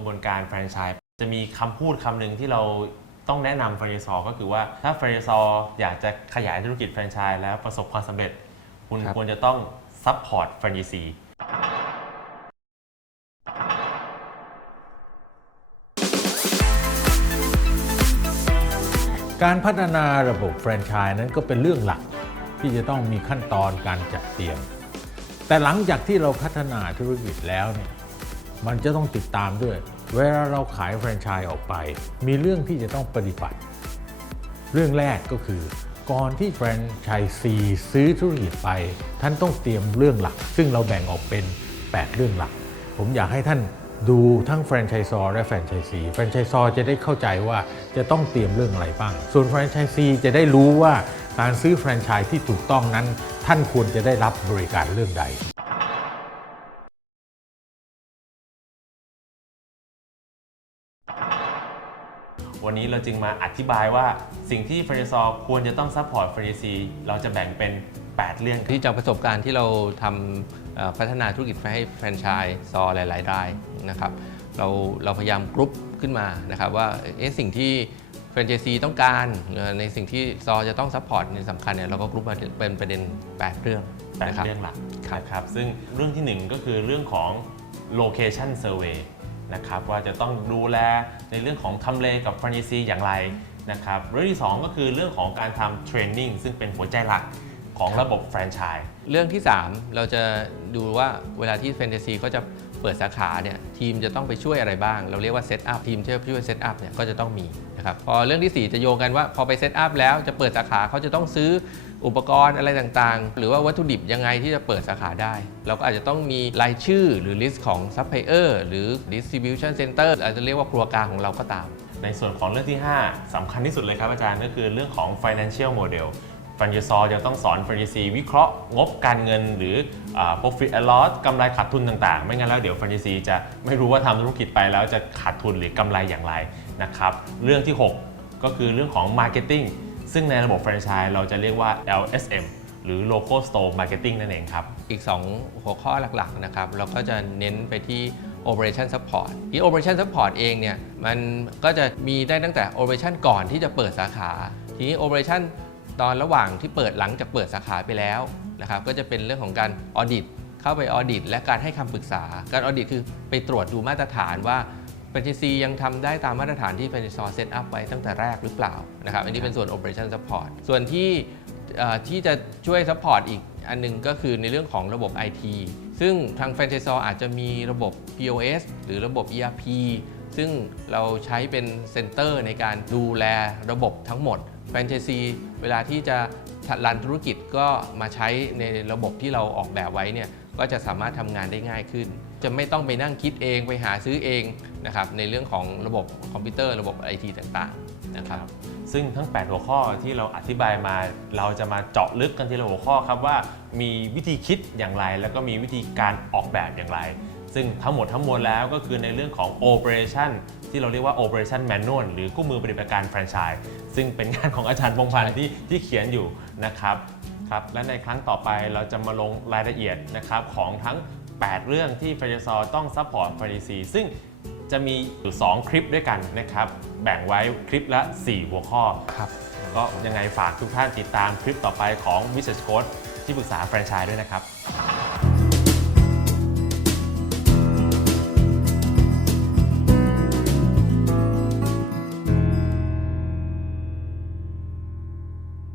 ระบวนการแฟรนไชส์จะมีคำพูดคำหนึ่งที่เราต้องแนะนำแฟรนไชส์ก็คือว่าถ้าแฟรนไชส์อยากจะขยายธุรกิจแฟรนไชส์แล้วประสบความสำเร็จ คุณครับ ควรจะต้องซัพพอร์ตแฟรนไชส์ การพัฒนาระบบแฟรนไชส์นั้นก็เป็นเรื่องหลักที่จะต้องมีขั้นตอนการจัดเตรียม แต่หลังจากที่เราพัฒนาธุรกิจแล้วเนี่ย มันจะต้องติดตามด้วย เวลาเราขายแฟรนไชส์ออกไป มีเรื่องที่จะต้องปฏิบัติ เรื่องแรกก็คือ ก่อนที่แฟรนไชส์ซีซื้อธุรกิจไป ท่านต้องเตรียมเรื่องหลัก ซึ่งเราแบ่งออกเป็น 8 เรื่องหลัก ผมอยากให้ท่านดูทั้งแฟรนไชส์ซอและแฟรนไชส์ซีแฟรนไชส์ซอจะได้เข้าใจว่าจะต้องเตรียมเรื่องอะไรบ้าง ส่วนแฟรนไชส์ซีจะได้รู้ว่าการซื้อแฟรนไชส์ที่ถูกต้องนั้น ท่านควรจะได้รับบริการเรื่องใด วันนี้เราจึงมาอธิบายว่าสิ่งที่แฟรนไชส์ควรจะต้องซัพพอร์ตแฟรนไชส์เราจะแบ่งเป็น 8 เรื่องครับที่จากประสบการณ์ที่เราทำเอ่อพัฒนาธุรกิจไปให้แฟรนไชส์ซอหลายๆรายนะครับเราเราพยายามกรุ๊ปขึ้นมานะครับว่าเอ๊ะสิ่งที่แฟรนไชส์ซีต้องการเอ่อในสิ่งที่ซอจะต้องซัพพอร์ตในสำคัญเนี่ยเราก็กรุ๊ปมาเป็นประเด็น 8 เรื่องแปดนะครับเรื่องหลักครับนะครับซึ่งเรื่องที่หนึ่งก็คือเรื่องของ location survey นะครับว่าจะต้องดูแลในเรื่องของทำเลกับ f r a n c h i s e อย่างไรนะครับเรื่องที่สองก็คือเรื่องของการทำ training ซึ่งเป็นหัวใจหลักของระบบแฟรนไชส์เรื่องที่ 3 เราจะดูว่าเวลาที่แฟนตาซีเขาจะเปิดสาขาเนี่ยทีมจะต้องไปช่วยอะไรบ้าง เราเรียกว่าเซตอัพทีมที่ช่วยเซตอัพเนี่ยก็จะต้องมีนะครับพอเรื่องทีสี่4 จะโยงกันว่าพอไปเซตอัพแล้วจะเปิดสาขาเขาจะต้องซื้อ อุปกรณ์อะไรต่างๆ หรือว่าวัตถุดิบยังไงที่จะเปิดสาขาได้ เราก็อาจจะต้องมีรายชื่อหรือลิสต์ของซัพพลายเออร์หรือ distribution center อาจจะเรียกว่าครัวกลางของเราก็ตาม ในส่วนของเรื่องที่ 5สำคัญที่สุดเลยครับอาจารย์ก็คือเรื่องของ financial model ฟันยูซอจะต้องสอนฟันยูซีวิเคราะห์งบการเงินหรือ profit and loss กำไรขาดทุนต่างๆ ไม่งั้นแล้วเดี๋ยวฟันยูซีจะไม่รู้ว่าทำธุรกิจไปแล้วจะขาดทุนหรือกำไรอย่างไรนะครับ เรื่องที่ 6 ก็คือเรื่องของ marketing ซึ่งในระบบแฟรนไชส์เราจะเรียกว่า LSM หรือ local store marketing นั่นเองครับ อีก 2 หัวข้อหลักๆนะครับ เราก็จะเน้นไปที่ operation support ที่ operation support เองเนี่ย มันก็จะมีได้ตั้งแต่ operation ก่อนที่จะเปิดสาขา ทีนี้ operation ตอนระหว่างที่เปิดหลังจากเปิดสาขาไปแล้วนะครับก็จะเป็นเรื่องของการ audit เข้าไป audit และการให้คำปรึกษา การ audit คือไปตรวจดูมาตรฐานว่า f r a n c h i s e ยังทำได้ตามมาตรฐานที่ f r a n c h i s e เซตอัพไว้ตั้งแต่แรกหรือเปล่านะครับอันนี้เป็นส่วน operation support ส่วนที่ที่จะช่วย support อีกอันหนึงก็คือในเรื่องของระบบ IT ซึ่งทางแฟรนไชส์อาจจะมีระบบ POS หรือระบบ ERP ซึ่งเราใช้เป็นเซ็นเตอร์ในการดูแลระบบทั้งหมดแฟรนไชส์เวลาที่จะรันธุรกิจก็มาใช้ในระบบที่เราออกแบบไว้เนี่ยก็จะสามารถทำงานได้ง่ายขึ้น จะไม่ต้องไปนั่งคิดเองไปหาซื้อเองนะครับในเรื่องของระบบคอมพิวเตอร์ระบบ IT ต่างๆนะครับซึ่งทั้ง 8 หัวข้อที่เราอธิบายมา เราจะมาเจาะลึกกันทีละหัวข้อครับว่ามีวิธีคิดอย่างไร แล้วก็มีวิธีการออกแบบอย่างไร ซึ่งทั้งหมดทั้งมวลแล้วก็คือในเรื่องของ operation ที่เราเรียกว่า operation manual หรือคู่มือปฏิบัติการแฟรนไชส์ซึ่งเป็นงานของอาจารย์พงพันธ์ที่ที่เขียนอยู่นะครับครับและในครั้งต่อไปเราจะมาลงรายละเอียดนะครับของทั้ง 8 เรื่องที่แฟรนไชส์ต้องซัพพอร์ตแฟรนไชส์ซึ่งจะมีอยู่ 2 คลิปด้วยกันนะครับ แบ่งไว้คลิปละ 4 หัวข้อครับ ก็ยังไงฝากทุกท่านติดตามคลิปต่อไปของ Business Coach ที่ปรึกษาแฟรนไชส์ด้วยนะครับ